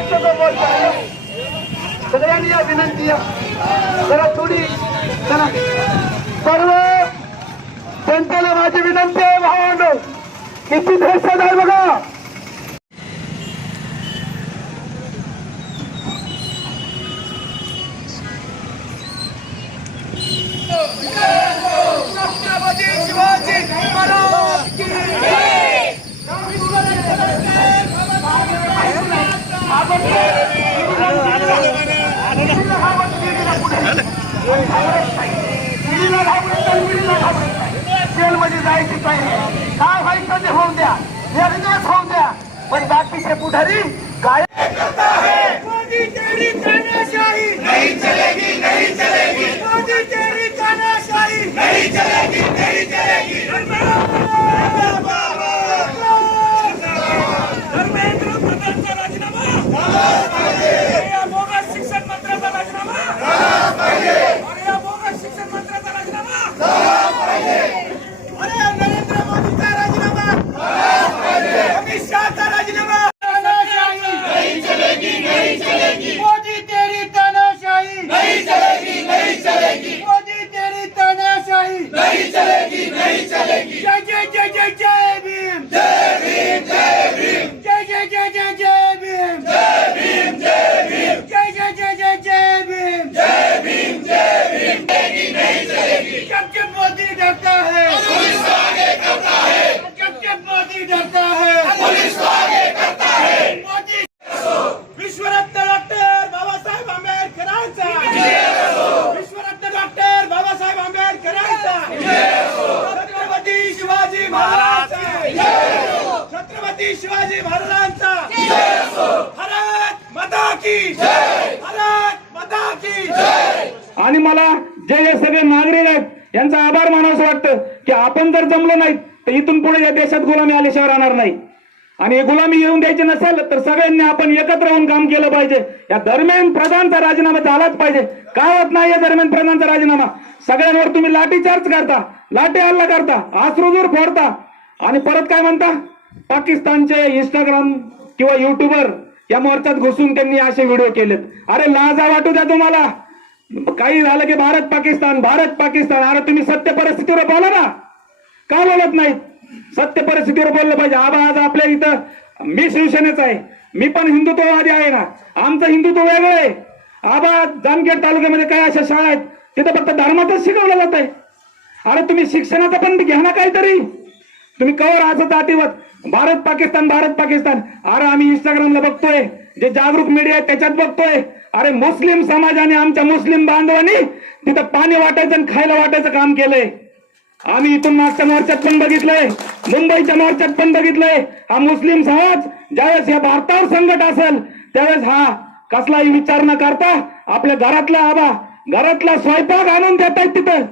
महाराष्ट्राचा बोलतो सगळ्यांनी या विनंती जरा थोडी जरा सर्व जनतेला माझी विनंती आहे भावांनो किती दहशत आहे बघा. छत्रपती शिवाजी महाराज की जय. जेलमध्ये जायची पाहिजे काय व्हायचं ते होऊन द्या निर्णयच होऊन द्या पण बाकीचे पुढारी काय मोदी तेरी तानाशाही नहीं चलेगी, नहीं चलेगी. मोदी तेरी तानाशाही नहीं चलेगी, नहीं चलेगी. धर्मेंद्र प्रधानचा राजीनामा या बोगस शिक्षण मंत्र्याचा राजीनामा आणि या बोगस शिक्षण मंत्र्याचा राजीनामा अरे नरेंद्र मोदीचा राजीनामा अमित शहाचा राजीनामा. नहीं चलेगी, नहीं चलेगी. मोदी तेरी तानाशाही नहीं चलेगी, नहीं चलेगी. मोदी तेरी तानाशाही नहीं चलेगी, नहीं चलेगी. जय जय जय जय जय भीम. जय भीम, जय भीम. जय जय जय जय जय भीम. जय भीम, जय भीम. जय जय जय जय जय भीम. जय भीम, जय भीम. नहीं चलेगी. जब जब मोदी डरता है पुलिस को आगे करता है. जब जब मोदी डरता है पुलिस को आगे करता है. मोदी विश्वरत्न डॉक्टर बाबासाहेब आंबेडकरांचा विश्वरत्न डॉक्टर बाबासाहेब आंबेडकरांचा छत्रपती शिवाजी महाराज छत्रपती शिवाजी महाराजांचा भारत माता की जय. भारत माता की जय. आणि मला जे हे सगळे नागरिक आहेत यांचा आभार मानावंसं वाटतं की आपण जर जमलो नाही तर इथून पुढे या देशात गुलामी आल्याशिवाय राहणार नाही आणि हे गुलामी येऊन द्यायची नसेल तर सगळ्यांनी आपण एकत्र होऊन काम केलं पाहिजे. या दरम्यान प्रधानचा राजीनामा झालाच पाहिजे. काय होत नाही या दरम्यान प्रधानचा राजीनामा सगळ्यांवर तुम्ही लाठीचार्ज करता लाठी हल्ला करता अश्रूधूर फोडता आणि परत काय म्हणता पाकिस्तानचे इंस्टाग्राम किंवा युट्यूबर या मोर्चात घुसून त्यांनी असे व्हिडिओ केलेत. अरे लाजा वाटू द्या तुम्हाला काही झालं की भारत पाकिस्तान भारत पाकिस्तान. अरे तुम्ही सत्य परिस्थितीवर बोला ना का बोलत नाहीत. सत्य परिस्थितीवर बोललं पाहिजे. आबा आज आपल्या इथं मी शिवसेनेचा आहे मी पण हिंदुत्ववादी आहे ना आमचं हिंदुत्व वेगळं आहे. आबा जामखेड तालुक्यामध्ये काय अशा शाळा आहेत तिथं फक्त धर्मातच शिकवलं जात आहे. अरे तुम्ही शिक्षणाचा पण घ्या ना काहीतरी. तुम्ही कवर असं जातीवत भारत पाकिस्तान भारत पाकिस्तान. अरे आम्ही इंस्टाग्रामला बघतोय जे जागरूक मीडिया आहे त्याच्यात बघतोय. अरे मुस्लिम समाजाने आमच्या मुस्लिम बांधवांनी तिथं पाणी वाटायचं आणि खायला वाटायचं काम केलंय. आम्ही इथून मागच्या मोर्चात पण बघितलंय मुंबईच्या मोर्चात पण बघितलंय. हा मुस्लिम समाज ज्यावेळेस या भारतावर संकट असेल त्यावेळेस हा कसलाही विचार न करता आपल्या घरातला आबा घरातला स्वयंपाक आणून देतायत तिथं.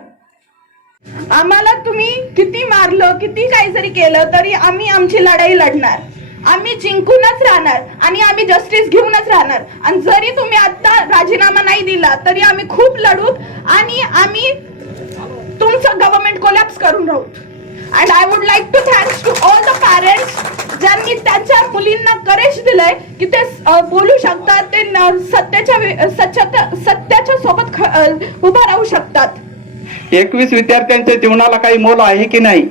आम्हाला तुम्ही किती मारलं किती काही जरी केलं तरी आम्ही आमची लढाई लढणार. आम्ही जिंकूनच राहणार आणि आम्ही जस्टिस घेऊनच राहणार. आणि जरी तुम्ही आता राजीनामा नाही दिला तरी आम्ही खूप लढू आणि आम्ही तुमचं गव्हर्नमेंट कोलॅप्स करून राहू. And I would like to thanks to all the parents ज्यांनी त्यांच्या मुलींना करेज दिलंय की ते बोलू शकतात ते सत्याच्या सोबत उभा राहू शकतात. 21 विद्यार्थ्यांच्या जीवनाला काही मोल आहे की नाही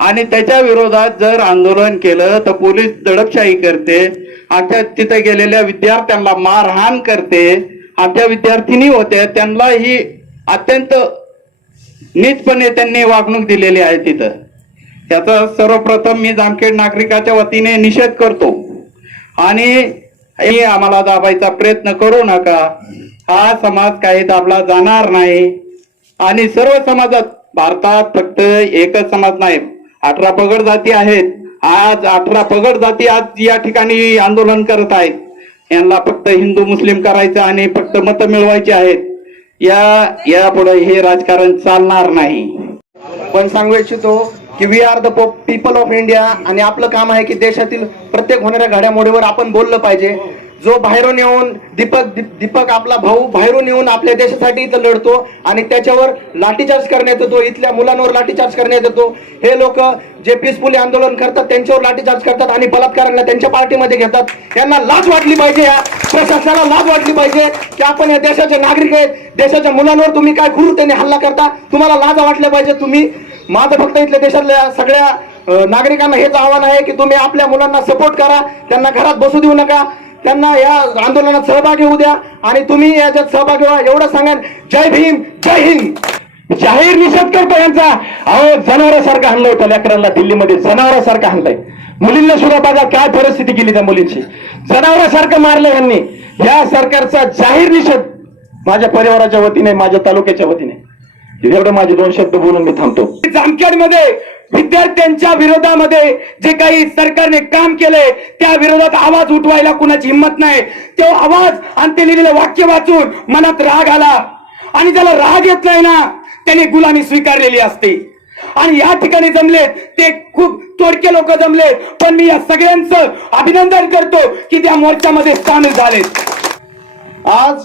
आणि त्याच्या विरोधात जर आंदोलन केलं तर पोलीस दडपशाही करते. आमच्या तिथे गेलेल्या विद्यार्थ्यांना मारहाण करते. आमच्या विद्यार्थिनी होत्या त्यांनाही अत्यंत नीचपणे त्यांनी वागणूक दिलेली आहे तिथं. याचा सर्वप्रथम मी जामखेड नागरिकाच्या वतीने निषेध करतो आणि आम्हाला दाबायचा प्रयत्न करू नका. हा समाज काही दाबला जाणार नाही आणि सर्व समाजात भारतात फक्त एकच समाज नाही 18 पगड जाती आहेत. आज 18 पगड जाती आज या ठिकाणी आंदोलन करत आहेत. यांना फक्त हिंदू मुस्लिम करायचं आणि फक्त मतं मिळवायची आहेत. यापुढे हे राजकारण चालणार नाही. पण सांगू इच्छितो की we are the people of India आणि आपलं काम आहे की देशातील प्रत्येक होणाऱ्या घडामोडीवर आपण बोललं पाहिजे. जो बाहेरून येऊन दीपक आपला भाऊ बाहेरून येऊन आपल्या देशासाठी इथं लढतो आणि त्याच्यावर लाठीचार्ज करण्यात येतो, इथल्या मुलांवर लाठीचार्ज करण्यात येतो. हे लोक जे पीसफुली आंदोलन करतात त्यांच्यावर लाठीचार्ज करतात आणि बलात्कारांना त्यांच्या पार्टीमध्ये घेतात. यांना लाज वाटली पाहिजे, या प्रशासनाला लाज वाटली पाहिजे की आपण या देशाचे नागरिक आहेत, देशाच्या मुलांवर तुम्ही काय क्रूरतेने हल्ला करता. तुम्हाला लाज वाटल्या पाहिजे. तुम्ही माझं फक्त इथल्या देशातल्या सगळ्या नागरिकांना हेच आव्हान आहे की तुम्ही आपल्या मुलांना सपोर्ट करा, त्यांना घरात बसू देऊ नका, त्यांना या आंदोलनात सहभागी होऊ द्या आणि तुम्ही याच्यात सहभागी व्हा. एवढं सांगा. जय भीम, जय हिंद. जाहीर निषेध करतो यांचा. अहो, जनावरासारखं हाणलं होतं लेकरांना दिल्लीमध्ये, जनावरासारखं हाणलंय. मुलींना सुद्धा बघा काय परिस्थिती केली त्या मुलींची, जनावरासारखं मारलं यांनी. या सरकारचा जाहीर निषेध माझ्या परिवाराच्या वतीने, माझ्या तालुक्याच्या वतीने. एवढं माझे 2 शब्द बोलून मी थांबतो. जामखेडमध्ये विद्यार्थ्यांच्या विरोधामध्ये जे काही सरकारने काम केलंय त्या विरोधात आवाज उठवायला कुणाची हिंमत नाही. तो आवाज आणि ते लिहिलेलं वाक्य वाचून मनात राग आला आणि ज्याला राग येत नाही ना त्याने गुलामी स्वीकारलेली असते. आणि या ठिकाणी जमले ते खूप तोडके लोक जमले, पण मी या सगळ्यांचं अभिनंदन करतो की त्या मोर्चामध्ये सामील झाले. आज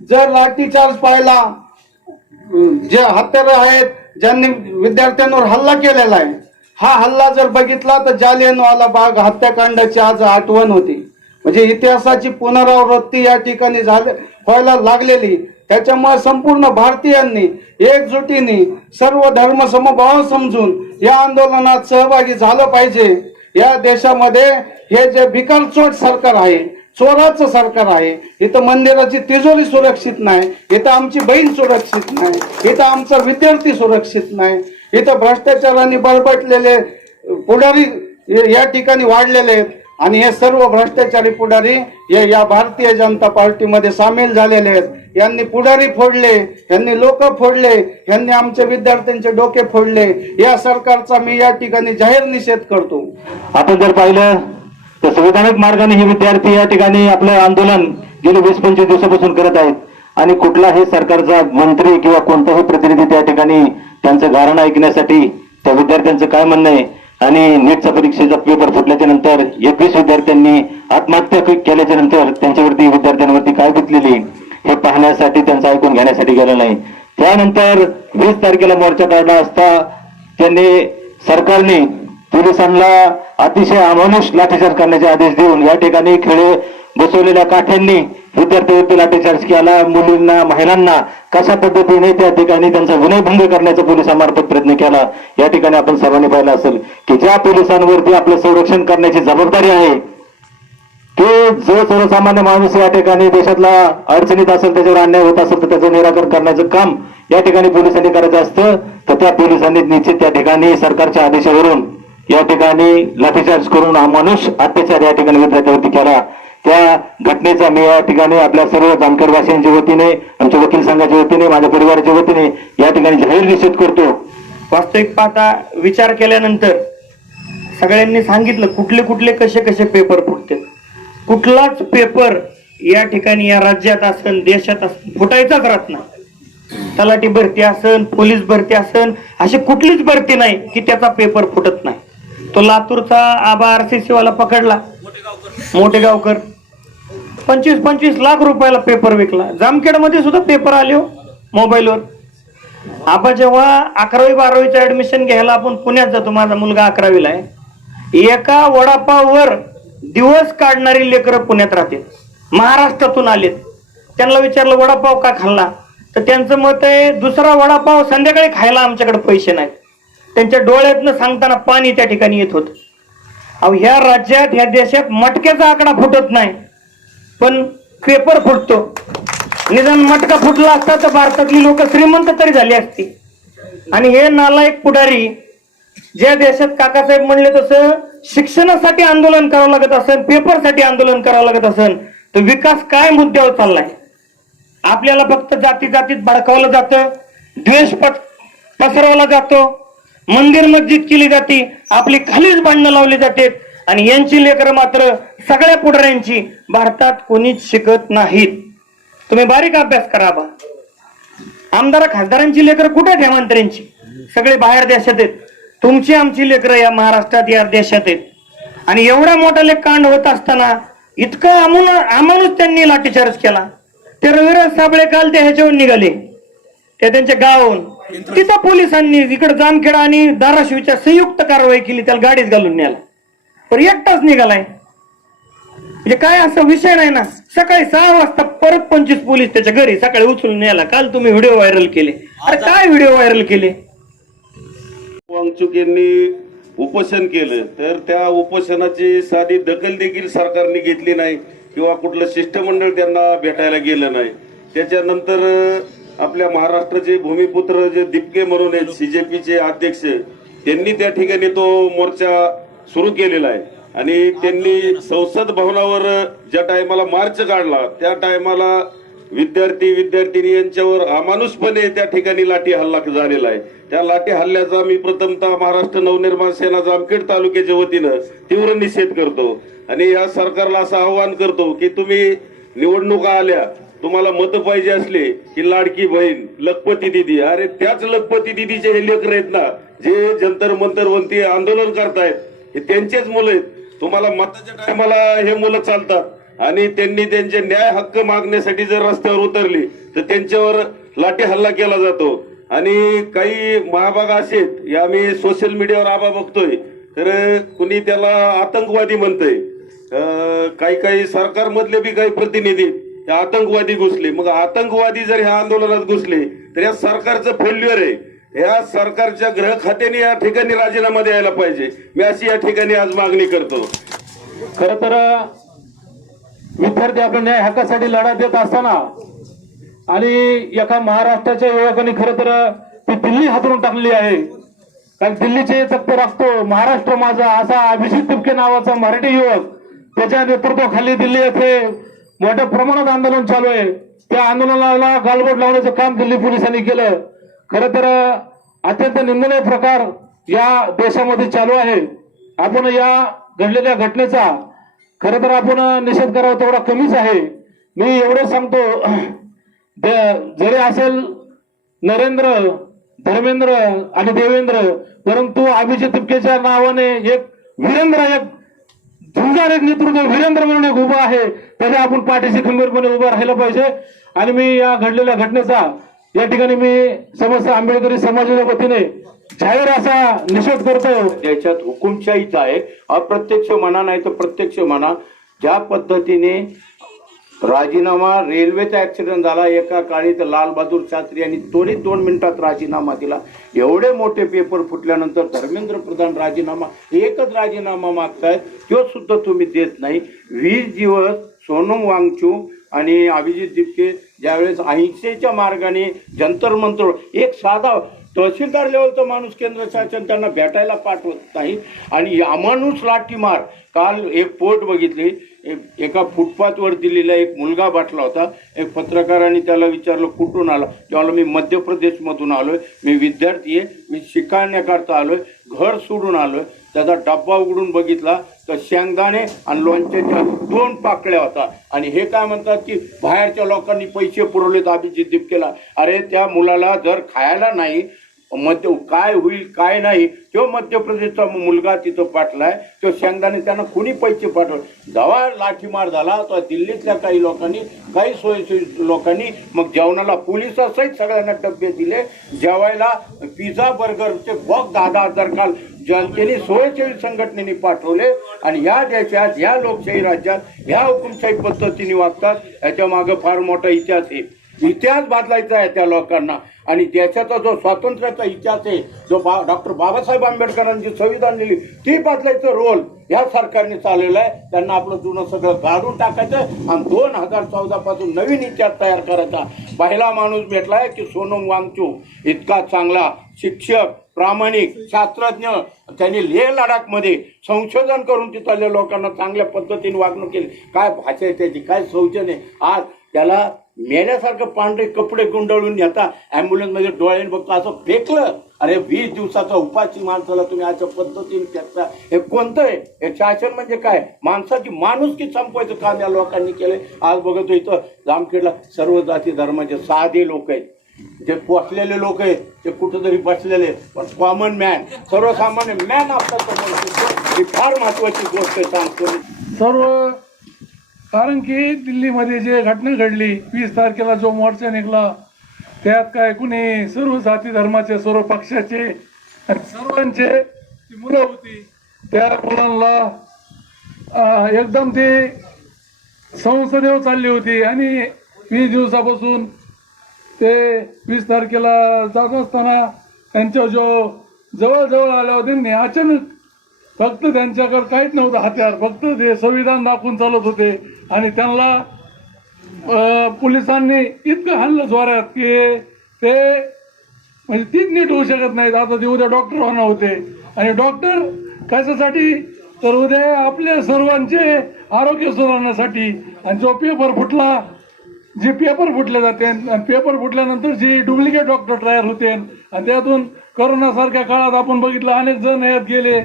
जर लाठीचार्ज पाहिला, जे हत्यारे आहेत ज्यांनी विद्यार्थ्यांवर हल्ला केलेला आहे, हा हल्ला जर बघितला तर जालियनवाला बाग हत्याकांडाची आज आठवण होती. म्हणजे इतिहासाची पुनरावृत्ती या ठिकाणी व्हायला लागलेली. त्याच्यामुळे संपूर्ण भारतीयांनी एकजुटीने सर्व धर्म समभाव समजून या आंदोलनात सहभागी झालं पाहिजे. या देशामध्ये हे जे भिकारचोट सरकार आहे, चोराचं सरकार आहे, इथं मंदिराची तिजोरी सुरक्षित नाही, इथं आमची बहीण सुरक्षित नाही, इथं आमचा विद्यार्थी सुरक्षित नाही, इथं भ्रष्टाचाराने बळबटलेले पुढारी या ठिकाणी वाढलेले आहेत आणि हे सर्व भ्रष्टाचारी पुढारी हे या भारतीय जनता पार्टीमध्ये सामील झालेले आहेत. यांनी पुढारी फोडले, यांनी लोक फोडले, यांनी आमच्या विद्यार्थ्यांचे डोके फोडले. या सरकारचा मी या ठिकाणी जाहीर निषेध करतो. आपण जर पाहिलं तर संविधानिक मार्गाने हे विद्यार्थी या ठिकाणी आपलं आंदोलन गेली 20-25 दिवसापासून करत आहेत आणि कुठलाही सरकारचा मंत्री किंवा कोणताही प्रतिनिधी त्या ठिकाणी त्यांचं गाऱ्हाण ऐकण्यासाठी त्या विद्यार्थ्यांचं काय म्हणणं आहे आणि नीटचा परीक्षेचा पेपर फुटल्याच्या नंतर 21 विद्यार्थ्यांनी आत्महत्या केल्याच्या नंतर त्यांच्यावरती विद्यार्थ्यांवरती काय बितलेली हे पाहण्यासाठी, त्यांचं ऐकून घेण्यासाठी गेलं नाही. त्यानंतर 20 तारखेला मोर्चा काढला असता त्यांनी सरकारने पोलिसांना अतिशय अमानुष लाठीचार्ज करण्याचे आदेश देऊन या ठिकाणी खेळे बसवलेल्या काठ्यांनी विद्यार्थ्यांवरती लाठीचार्ज केला. मुलींना, महिलांना कशा पद्धतीने त्या ठिकाणी त्यांचा विनयभंग करण्याचा पोलिसांमार्फत प्रयत्न केला. या ठिकाणी आपण सर्वांनी पाहिलं असेल की ज्या पोलिसांवरती आपलं संरक्षण करण्याची जबाबदारी आहे ते जो सर्वसामान्य माणूस या ठिकाणी देशातला अडचणीत असेल, त्याच्यावर अन्याय होत असेल तर त्याचं निराकरण करण्याचं काम या ठिकाणी पोलिसांनी करायचं असतं. तर त्या पोलिसांनी निश्चित त्या ठिकाणी सरकारच्या आदेशावरून या ठिकाणी लाठीचार्ज करून अमानुष अत्याचार या ठिकाणी विद्यार्थ्यांवरती केला. त्या घटनेचा मी या ठिकाणी आपल्या सर्व जामखेडवासियांच्या वतीने, आमच्या वकील संघाच्या वतीने, माझ्या परिवाराच्या वतीने या ठिकाणी जाहीर निषेध करतो. वास्तविक पाहता विचार केल्यानंतर सगळ्यांनी सांगितलं कुठले कुठले कसे कसे पेपर फुटते. कुठलाच पेपर या ठिकाणी या राज्यात असन, देशात असन फुटायचाच राहत नाही. तलाठी भरती असन, पोलीस भरती असन, अशी कुठलीच भरती नाही की त्याचा पेपर फुटत नाही. तो लातूरचा आबा RCC वाला पकडला, मोठेगावकर, 25-25 लाख रुपयाला पेपर विकला. जामखेडमध्ये सुद्धा पेपर आले हो मोबाईलवर. आबा जेव्हा 11वी-12वीचं ऍडमिशन घ्यायला आपण पुण्यात जातो, माझा मुलगा 11वीला आहे, एका वडापाववर दिवस काढणारी लेकरं पुण्यात राहते, महाराष्ट्रातून आलेत. त्यांना विचारलं वडापाव का खाल्ला, तर त्यांचं मत आहे दुसरा वडापाव संध्याकाळी खायला आमच्याकडे पैसे नाहीत. त्यांच्या डोळ्यातनं सांगताना पाणी त्या ठिकाणी येत होतं. अहो, ह्या राज्यात, ह्या देशात मटक्याचा आकडा फुटत नाही पण पेपर फुटतो. निदान मटका फुटला असता तर भारतातली लोक श्रीमंत तरी झाली असती. आणि हे नालायक पुढारी ज्या देशात काकासाहेब म्हणले तसं शिक्षणासाठी आंदोलन करावं लागत असेल, पेपरसाठी आंदोलन करावं लागत असेल, तर विकास काय मुद्द्यावर चाललाय? आपल्याला फक्त जातीत भडकावलं जातं, द्वेष पसरवला जातो, मंदिर मस्जिद केली जाते, आपली खालीच भांडणं लावली जाते आणि यांची लेकरं मात्र सगळ्या पुढाऱ्यांची भारतात कोणीच शिकत नाहीत. तुम्ही बारीक अभ्यास करा बा. आमदार खासदारांची लेकरं कुठे आहेत? मंत्र्यांची सगळे बाहेर देशात आहेत. तुमची आमची लेकरं या महाराष्ट्रात, या देशात आहेत. आणि एवढा मोठा कांड होत असताना इतका अमानुष त्यांनी लाठीचार्ज केला. ते रविराज साबळे काल ते ह्याच्यावर निघाले, ते त्यांच्या गावाहून. तिथं पोलिसांनी इकडे जामखेडा आणि धाराशिवच्या संयुक्त कारवाई केली, त्याला गाडीत घालून न्याला. पण एकटाच निघालाय. म्हणजे काय असा विषय नाही ना. सकाळी 6 वाजता परत 25 पोलीस त्याच्या घरी सकाळी उचलून न्याला. काल तुम्ही व्हिडिओ व्हायरल केले. अरे काय व्हिडिओ व्हायरल केले? वांगचुक यांनी उपोषण केलं तर त्या उपोषणाची साधी दखल देखील सरकारने घेतली नाही किंवा कुठलं शिष्टमंडळ त्यांना भेटायला गेलं नाही. त्याच्यानंतर आपल्या महाराष्ट्राचे भूमिपुत्र जे दिपके म्हणून आहेत CJPचे अध्यक्ष, त्यांनी त्या ठिकाणी तो मोर्चा सुरू केलेला आहे. आणि त्यांनी संसद भवनावर ज्या टायमाला मार्च काढला त्या टायमाला विद्यार्थी यांच्यावर अमानुषपणे त्या ठिकाणी लाठी हल्ला झालेला आहे. त्या लाठी हल्ल्याचा मी प्रथमतः महाराष्ट्र नवनिर्माण सेना जामखेड तालुक्याच्या वतीनं तीव्र निषेध करतो. आणि या सरकारला असं आवाहन करतो की तुम्ही निवडणुका आल्या, तुम्हाला मतं पाहिजे असले की लाडकी बहीण, लखपती दिदी, अरे त्याच लखपती दिदीचे हे लेकर आहेत ना जे जंतर मंतरवरती आंदोलन करतायत, हे त्यांचेच मुलं आहेत. तुम्हाला मताच्या टायमाला हे मुलं चालतात आणि त्यांनी त्यांचे न्याय हक्क मागण्यासाठी जर रस्त्यावर उतरली तर त्यांच्यावर लाठी हल्ला केला जातो. आणि काही महाभाग असे आम्ही सोशल मीडियावर आबा बघतोय तर कुणी त्याला आतंकवादी म्हणतंय. काही सरकारमधले बी काही प्रतिनिधी आतंकवादी घुसले. मग आतंकवादी जर ह्या आंदोलनात घुसले तर या सरकारचं फेल्युअर आहे. या सरकारच्या गृह खात्याने या ठिकाणी राजीनामा द्यायला पाहिजे. मी अशी या ठिकाणी आज मागणी करतो. खर तर विद्यार्थी आपल्या न्याय हक्कासाठी लढा देत असताना आणि एका महाराष्ट्राच्या युवकांनी खरं तर ती दिल्ली हातरून टाकलेली आहे. कारण दिल्लीचे चक्क राखतो महाराष्ट्र माझा असा अभिजित तिपके नावाचा मराठी युवक, त्याच्या नेतृत्वाखाली दिल्ली येथे मोठ्या प्रमाणात आंदोलन चालू आहे. त्या आंदोलनाला गालबोट लावण्याचं काम दिल्ली पोलिसांनी केलं. खरं तर अत्यंत निंदनीय प्रकार या देशामध्ये चालू आहे. आपण या घडलेल्या घटनेचा खरं तर आपण निषेध करावा तेवढा कमीच आहे. मी एवढं सांगतो, जरी असेल नरेंद्र, धर्मेंद्र आणि देवेंद्र, परंतु अभिजित तिपकेच्या नावाने एक वीरेंद्र, एक झुंजार एक नेतृत्व वीरेंद्र म्हणून एक उभं आहे. त्याला आपण पाठीशी खंबीरपणे उभं राहिलं पाहिजे. आणि मी या घडलेल्या घटनेचा या ठिकाणी मी समस्त आंबेडकरी समाजाच्या वतीने जाहीर असा निषेध करतो. त्याच्यात हुकुमशाहीच आहे. अप्रत्यक्ष म्हणा नाही तर प्रत्यक्ष म्हणा. ज्या पद्धतीने राजीनामा, रेल्वेचा ऍक्सिडेंट झाला एका काळी, तर लालबहादूर शास्त्री यांनी त्वरित 2 मिनिटात राजीनामा दिला. एवढे मोठे पेपर फुटल्यानंतर धर्मेंद्र प्रधान राजीनामा, एकच राजीनामा मागतायत, तो सुद्धा तुम्ही देत नाही. 20 दिवस सोनम वांगचूक आणि अभिजित दिपके ज्यावेळेस अहिंसेच्या मार्गाने जंतर मंतर, एक साधा तहसीलदार लेवलचा माणूस केंद्र शासन त्यांना भेटायला पाठवत नाही. आणि अमानुष लाठीमार. काल एक पोट बघितली, एका फुटपाथवर दिलेला एक मुलगा बाटला होता. एक पत्रकारांनी त्याला विचारलं कुठून आला, त्याला मी मध्य प्रदेशमधून आलोय, मी विद्यार्थी आहे, मी शिकण्याकरता आलोय, घर सोडून आलोय. त्याचा डब्बा उघडून बघितला तर शेंगदाणे आणि लोणच्याच्या 2 पाकळ्या होता. आणि हे काय म्हणतात की बाहेरच्या लोकांनी पैसे पुरवलेत अभिजित दिपकेला. अरे त्या मुलाला जर खायला नाही, मध्य काय होईल काय नाही, तो मध्य प्रदेशचा मुलगा तिथं पाठलाय, तो शेंगदाणे त्यांना कोणी पैसे पाठवले. जेव्हा लाठीमार झाला तर दिल्लीतल्या काही लोकांनी, काही सोयीस्कर लोकांनी मग जेवणाला पोलिसासहित सगळ्यांना डबे दिले. जेवायला पिझ्झा बर्गरचे बॉक्स 10,000 काल जनतेने स्वयंसेवी संघटनेने पाठवले. आणि या देशात, या लोकशाही राज्यात ह्या हुकुमशाही पद्धतीने वागतात. याच्या मागे फार मोठा इतिहास आहे. इतिहास बदलायचा आहे त्या लोकांना. आणि देशाचा जो स्वातंत्र्याचा इतिहास आहे, जो डॉक्टर बाबासाहेब आंबेडकरांनी संविधान दिली, ती बदलायचं रोल या सरकारने चालवलं आहे. त्यांना आपलं जुनं सगळं काढून टाकायचं आणि 2014 पासून नवीन इतिहास तयार करायचा. पहिला माणूस भेटलाय की सोनम वांगचूक, इतका चांगला शिक्षक, प्रामाणिक, शास्त्रज्ञ. त्यांनी लेह लडाखमध्ये संशोधन करून तिथल्या लोकांना चांगल्या पद्धतीने वागणूक केली. काय भाषा आहे त्याची, काय शौचन आहे. आज त्याला मेल्यासारखं पांढरे कपडे गुंडाळून नेता, ॲम्ब्युलन्समध्ये डोळ्याने बघता असं फेकलं. अरे 20 दिवसाचा उपाशी माणसाला तुम्ही अशा पद्धतीने फेकता, हे कोणतं आहे? हे शासन म्हणजे काय? माणसाची माणुसकी संपवायचं काम या लोकांनी केलंय. आज बघतो इथं जामखेडला सर्व जाती धर्माचे साधे लोक आहेत, जे पोचलेले लोक आहेत, ते कुठंतरी बसलेले, पण कॉमन मॅन, सर्वसामान्य मॅन असतात. ही फार महत्वाची गोष्ट सांगतो. सर्व कारण की दिल्लीमध्ये जे घटना घडली 20 तारखेला जो मोर्चा निघाला त्यात काय कुणी सर्व जाती धर्माचे सर्व पक्षाचे आणि सर्वांचे ती मुलं होती. त्या मुलांना एकदम ते संसदेवर चालली होती आणि 20 दिवसापासून ते 20 तारखेला जात असताना त्यांच्या जो जवळ आल्यावर त्यांनी अचानक फक्त त्यांच्याकडे काहीच नव्हतं हत्यार, फक्त ते संविधान दाखवून चालत होते आणि त्यांना पोलिसांनी इतकं हाणलं जोरात की ते म्हणजे तीच नीट होऊ शकत नाहीत. आता ते उद्या डॉक्टर होणार होते आणि डॉक्टर कशासाठी तर उद्या आपल्या सर्वांचे आरोग्य सुधारण्यासाठी. आणि जो पेपर फुटला, जे पेपर फुटले जाते आणि पेपर फुटल्यानंतर जे डुप्लिकेट डॉक्टर तयार होते आणि त्यातून करोनासारख्या काळात आपण बघितलं अनेक जण यात गेले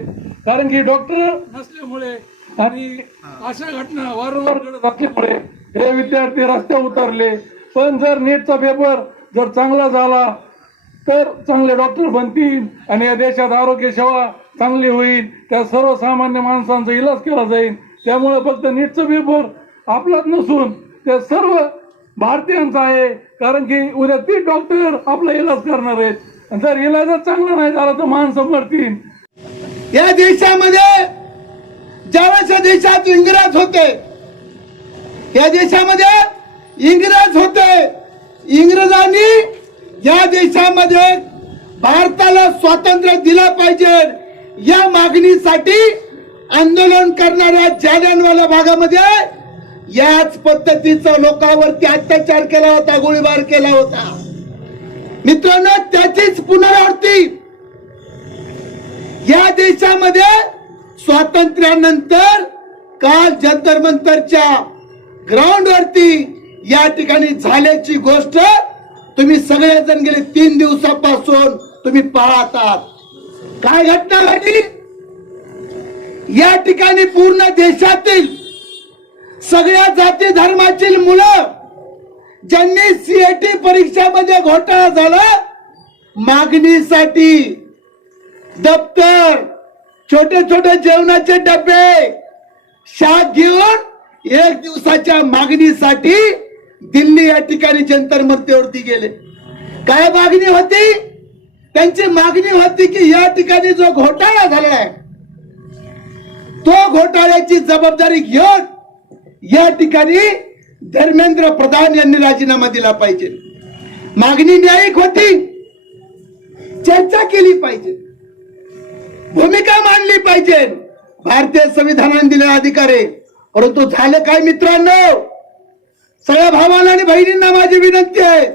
कारण की डॉक्टर नसल्यामुळे आणि अशा घटना वारंवार घडत असल्यामुळे हे विद्यार्थी रस्त्यावर उतरले. पण जर नीटचा पेपर जर चांगला झाला तर चांगले डॉक्टर बनतील आणि या देशात आरोग्य सेवा चांगली होईल, त्या सर्वसामान्य माणसांचा इलाज केला जाईल. त्यामुळे फक्त नीटचा पेपर आपलाच नसून त्या सर्व भारतीयांचा आहे कारण की उद्या ते डॉक्टर आपला इलाज करणार आहेत. जर इलाजच चांगला नाही झाला तर माणसं मरतील. या देशामध्ये ज्यावेळेस या देशात इंग्रज होते, या देशामध्ये इंग्रज होते, इंग्रजांनी या देशामध्ये भारताला स्वातंत्र्य दिलं पाहिजे या मागणीसाठी आंदोलन करणाऱ्या जालियनवाला भागामध्ये याच पद्धतीचा लोकांवरती अत्याचार केला होता, गोळीबार केला होता. मित्रांनो, त्याचीच पुनरावृत्ती या देशामध्ये स्वातंत्र्यानंतर काल जंतर मंतरच्या ग्राउंड वरती या ठिकाणी झाल्याची गोष्ट तुम्ही सगळेजण गेले 3 दिवसापासून तुम्ही पाहतात. काय घटना घडली या ठिकाणी? पूर्ण देशातील सगळ्या जाती धर्मातील मुलं ज्यांनी सीएटी परीक्षामध्ये घोटाळा झाला मागणीसाठी दप्तर, छोटे छोटे जेवणाचे डबे, शाक घेऊन 1 दिवसाच्या मागणीसाठी दिल्ली या ठिकाणी जंतर मंतरवरती गेले. काय मागणी होती त्यांची? मागणी होती की या ठिकाणी जो घोटाळा झालाय तो घोटाळ्याची जबाबदारी घेऊन या ठिकाणी धर्मेंद्र प्रधान यांनी राजीनामा दिला पाहिजे. मागणी न्यायिक होती, चर्चा केली पाहिजे, भूमिका मांडली पाहिजे, भारतीय संविधानाने दिलेला अधिकार आहे. परंतु झालं काय मित्रांनो? सगळ्या भावांना आणि बहिणींना माझी विनंती आहे,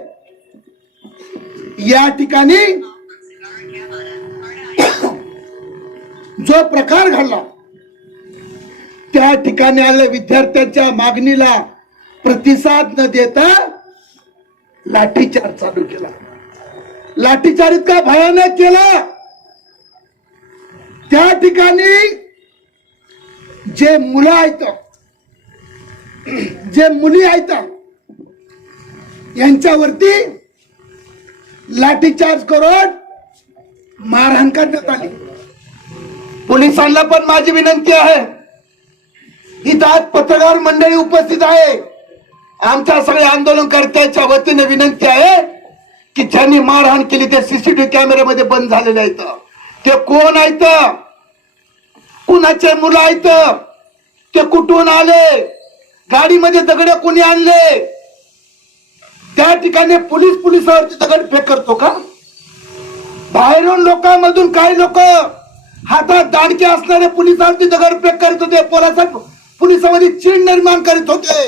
या ठिकाणी जो प्रकार घडला त्या ठिकाणी आलेल्या विद्यार्थ्यांच्या मागणीला प्रतिसाद न देता लाठीचार्ज चालू केला. लाठीचार्ज इतका भयानक केला त्या ठिकाणी जे मुलं आहेत, जे मुली आहेत यांच्यावरती लाठीचार्ज करून मारहाण करण्यात आली. पोलिसांना पण माझी विनंती आहे, इथं आज पत्रकार मंडळी उपस्थित आहे, आमच्या सगळ्या आंदोलनकर्त्याच्या वतीने विनंती आहे की ज्यांनी मारहाण केली ते सीसीटीव्ही कॅमेऱ्यामध्ये बंद झालेले आहेत. ते कोण आहेत, कुणाचे मुलं आहेत, ते कुठून आले, गाडीमध्ये दगड कोणी आणले, त्या ठिकाणी पोलिसावरती दगड फेक करतो का? बाहेरून लोकांमधून काही लोक हातात दांडके असणारे पोलिसांवरती दगडफेक करीत होते, पोलिसांमध्ये चीड निर्माण करीत होते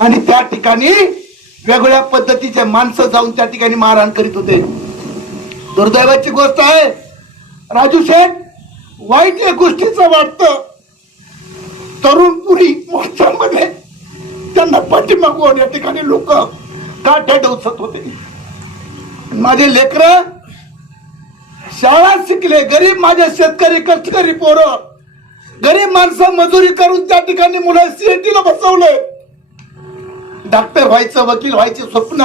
आणि त्या ठिकाणी वेगवेगळ्या पद्धतीचे माणसं जाऊन त्या ठिकाणी मारहाण करीत होते. दुर्दैवाची गोष्ट आहे राजू शेठ, वाईट या गोष्टीचं वाटतं. तरुण पुरी मोर्चामध्ये त्यांना पाठीमागून या ठिकाणी लोक काठ्या डोसत होते. माझे लेकरं शाळा शिकले, गरीब माझे शेतकरी कष्टकरी पोरं, गरीब माणसं मजुरी करून त्या ठिकाणी मुलं सीएटीला बसवले. डॉक्टर व्हायचं, वकील व्हायचे स्वप्न.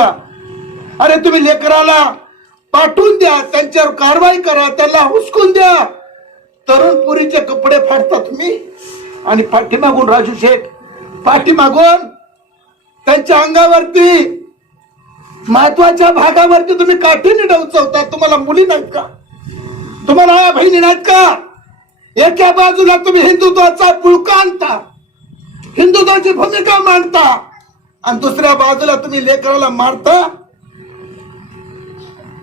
अरे तुम्ही लेकराला पाठवून द्या, त्यांच्यावर कारवाई करा, त्याला हुसकून द्या. तरुण पुरीचे कपडे फाडता तुम्ही आणि पाठीमागून राजू शेठ पाठीमागून त्यांच्या अंगावरती महत्वाच्या भागावरती तुम्ही काठीने डवचवता. तुम्हाला मुली नाहीत का? तुम्हाला बहिणी नाहीत का? एका बाजूला तुम्ही हिंदुत्वाचा पुळका आणता, हिंदुत्वाची भूमिका मांडता, आणि दुसऱ्या बाजूला तुम्ही लेकराला मारता.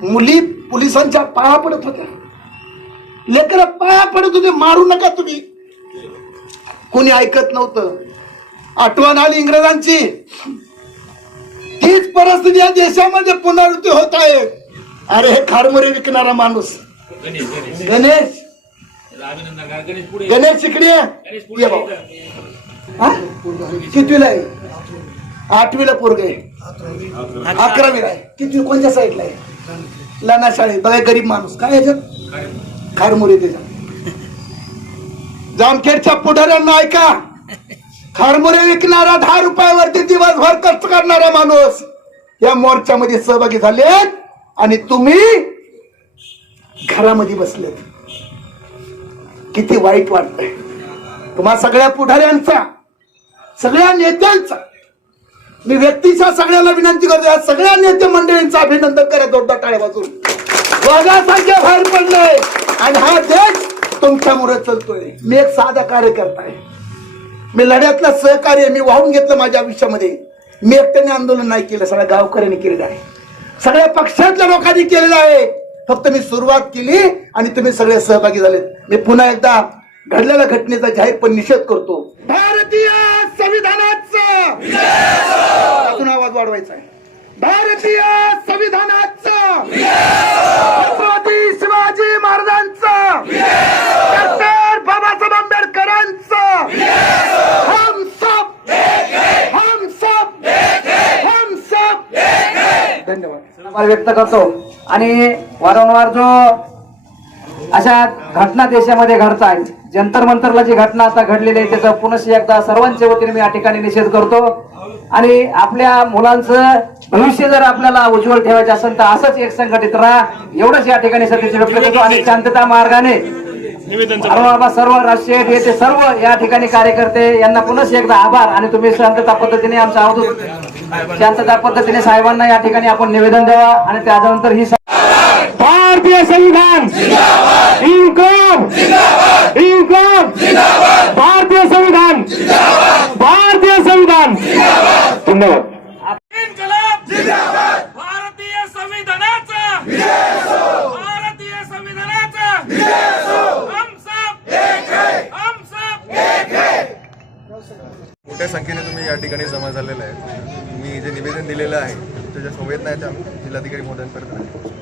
मुली पोलिसांच्या पाया पडत होत्या, लेकरं पाया पडत होते, मारू नका तुम्ही. कोणी ऐकत नव्हतं. आठवण आली इंग्रजांची. हीच परिस्थिती या देशामध्ये पुनरावृत्ती होत आहे. अरे हे खारमुरे विकणारा माणूस गणेश शिकडे ये भाऊ. हा? कितवीला आहे? 8वीला पोरग आहे, 11वीला आहे. कितवी कोणत्या साईडला आहे? लना शाळेत. बघा गरीब माणूस काय याच्यात खारमुरे त्याच्यात. जामखेडच्या पुढाऱ्यांना ऐका, खारमुरे विकणारा 10 रुपयावरती दिवसभर कष्ट करणारा माणूस या मोर्चामध्ये सहभागी झालेत, आणि तुम्ही घरामध्ये बसलेत. किती वाईट वाटतंय तुम्हा सगळ्या पुढाऱ्यांचा, सगळ्या नेत्यांचा. मी व्यक्तीच्या सगळ्याला विनंती करतो, या सगळ्या नेते मंडळींचं अभिनंदन करा जोरदार टाळ्या वाजून. वाघासारखे बाहेर पडलंय आणि हा देश तुमच्यामुळे चालतोय. मी एक साधा कार्यकर्ता आहे. मी लढ्यातलं सहकार्य मी वाहून घेतलं माझ्या आयुष्यामध्ये. मी एकट्याने आंदोलन नाही केलं, सगळ्या गावकऱ्यांनी केलेलं आहे, सगळ्या पक्षातल्या लोकांनी केलेलं आहे. फक्त मी सुरुवात केली आणि तुम्ही सगळे सहभागी झालेत. मी पुन्हा एकदा घडलेल्या घटनेचा जाहीरपणे निषेध करतो. भारतीय संविधानाचा अजून आवाज वाढवायचा आहे. भारतीय संविधानाचा, छत्रपती शिवाजी महाराजांचा, डॉक्टर बाबासाहेब आंबेडकरांचा, हम सब हम सब हम सब. धन्यवाद व्यक्त करतो. आणि वारंवार जो अशा घटना देशामध्ये घडतात, जंतर मंतरला जी घटना आता घडलेली आहे त्याचा पुनश्च एकदा सर्वांच्या वतीने मी या ठिकाणी निषेध करतो. आणि आपल्या मुलांचं भविष्य जर आपल्याला उज्ज्वल ठेवायचं असेल तर असंच एक संघटित राहा, एवढंच या ठिकाणी सध्याचे व्यक्त करतो. आणि शांतता मार्गाने सर्व राष्ट्रीय नेते, सर्व या ठिकाणी कार्यकर्ते यांना पुनश्च एकदा आभार. आणि तुम्ही शांतता पद्धतीने आमचा अवधूत शांतता पद्धतीने साहेबांना या ठिकाणी आपण निवेदन द्यावा. आणि त्यानंतर ही भारतीय संविधान इन्कलाब इन्कलाब, भारतीय संविधान भारतीय संविधान. धन्यवाद. भारतीय संविधानाचा, भारतीय संविधानाचा, हम सब एक है, हम सब एक है. मोठ्या संख्येने तुम्ही या ठिकाणी जमा झालेला आहे. मी जे निवेदन दिलेलं आहे त्याच्या संवेदना आहेत जिल्हाधिकारी महोदयांपर्यंत.